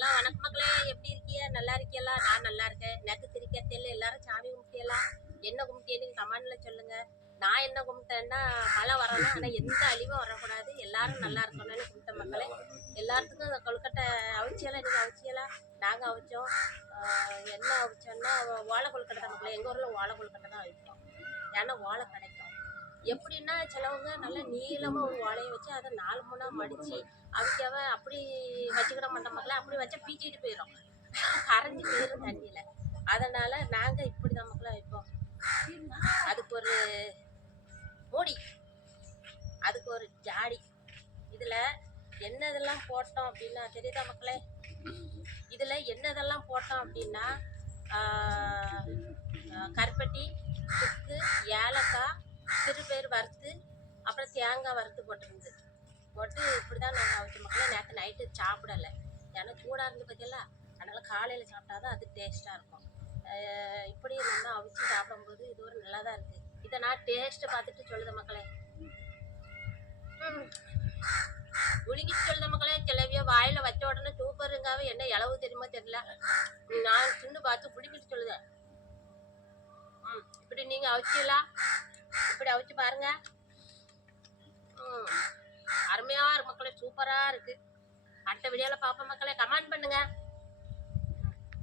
எல்லாம் வணக்கம் மக்களே, எப்படி இருக்கிய? நல்லா இருக்கியலா? நான் நல்லா இருக்கேன். எனக்கு திரிக்கத்தையில எல்லாரும் சாமி கும்பிட்டியலாம். என்ன கும்பிட்டியன்னு கமெண்ட்ல சொல்லுங்க. நான் என்ன கும்பிட்டேன்னா, மழை வரணும், ஆனால் எந்த அழிவும் வரக்கூடாது, எல்லாரும் நல்லா இருக்கணும்னு கும்பிட்ட மக்களே. எல்லாத்துக்கும் கொழுக்கட்டை அவிச்சியெல்லாம், நீங்கள் அவிச்சியலாம், நாங்கள் அவிச்சோம். என்ன அவிச்சோன்னா ஓலை கொழுக்கட்டை தான் மக்களே. எங்கள் ஊரில் ஓலை கொழுக்கட்டை தான் அவிப்போம். ஏன்னா ஓலை கிடைக்கும். எப்படின்னா சிலவங்க நல்லா நீளமாக ஒரு ஓலையை வச்சு அதை 4 3 மடித்து அவிக்காம அப்படி வச்சுக்கிட மாட்டோம் மக்களே. அப்படி வச்சா பீச்சிட்டு போயிடும், கரைஞ்சி போயிடும் தண்ணியில். அதனால் நாங்கள் இப்படி தான் மக்களே வைப்போம். அதுக்கு ஒரு மூடி, அதுக்கு ஒரு ஜாடி. இதில் என்னதெல்லாம் போட்டோம் அப்படின்னா தெரியுதா மக்களே? இதில் என்னதெல்லாம் போட்டோம் அப்படின்னா கருப்பட்டி, சுக்கு, ஏலக்காய், சிறுபயிறு வறுத்து, அப்புறம் தேங்காய் வறுத்து போட்டிருந்து போட்டு இப்படி தான் நாங்கள் அவிச்ச மக்களே. நேற்று நைட்டு சாப்பிடலை, ஏன்னா சூடாக இருந்து பார்த்தீங்களா, அதனால் காலையில் சாப்பிட்டாதான் அது டேஸ்ட்டாக இருக்கும். இப்படி நம்ம அவிச்சு சாப்பிடும்போது இது ஒரு நல்லா தான் இருக்குது. இதை நான் டேஸ்ட்டை பார்த்துட்டு சொல்லுத மக்களே. குளிக்கிட்டு சொல்லுத மக்களே. சிலவியோ வாயில் வச்ச உடனே சூப்பருங்காவே என்ன இளவு தெரியுமா தெரியல, நான் சின்ன பார்த்து குளிக்கிட்டு சொல்லுதேன். இப்படி நீங்கள் அவிச்சிடலாம், இப்படி அவிச்சு பாருங்க. அருமையாக இருக்கு மக்களே, சூப்பராக இருக்குது. அடுத்த வீடியோவில் பார்ப்போம் மக்களே. கமெண்ட் பண்ணுங்கள்.